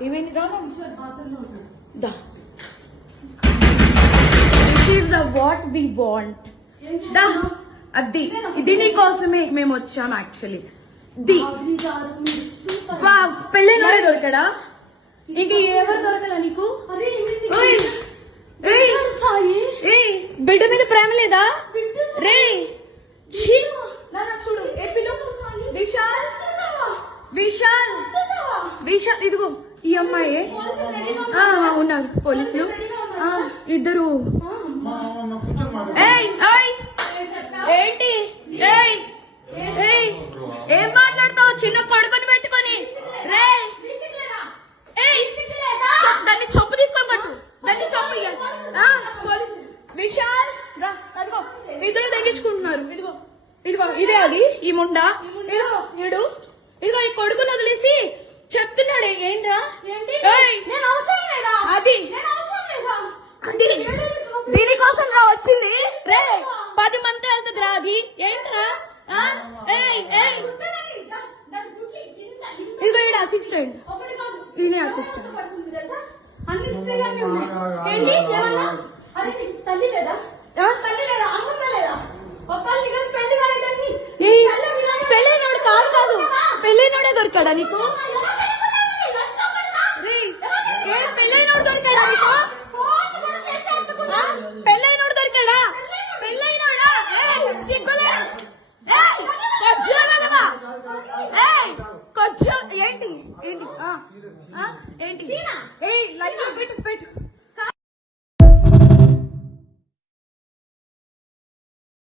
ఏమైంది రా దా this is the what we want దా అది ఇది నీకోసమే మేము వచ్చాం యాక్చువల్లీ పెళ్ళైన దొరకడా ఇంక ఎవరు దొరకలా నీకు బిడ్డ మీద ప్రేమ లేదా రే చూడు విశాల్ విశాల్ విశాల్ ఇదిగో ఈ అమ్మాయి ఉన్నారు పోలీసులు ఇద్దరు ఏంటి ఏం మాట్లాడతావు చిన్న పడుకొని పెట్టుకొని రే దాన్ని చంపు తీసుకోబట్టు దాన్ని చంపు విశాల్ రా అదిగో ఇద్దరు తగ్గించుకుంటున్నారు ఇదిగో ఇదిగో ఇదే అది ఈ ముండా ఇదిగో ఈడు ఇదిగో ఈ కొడుకుని వదిలేసి చెప్తున్నాడు ఏంట్రా అది దీనికోసం రా వచ్చింది రే 10 మంది వెళ్తుంది రా అది ఏంట్రా ఇదిగో ఈడ అసిస్టెంట్ ఈయన అసిస్టెంట్ ఏంటి ఏమన్నా తల్లి లేదా పెళ్ళైనోడు కాదు పెళ్ళైనోడే దొరికాడా నీకు పెళ్ళైనోడు దొరికాడా నీకు పెళ్ళైనోడు దొరికాడా పెళ్ళైనోడా సిగ్గులే కొంచెం ఏంటి ఏంటి ఏంటి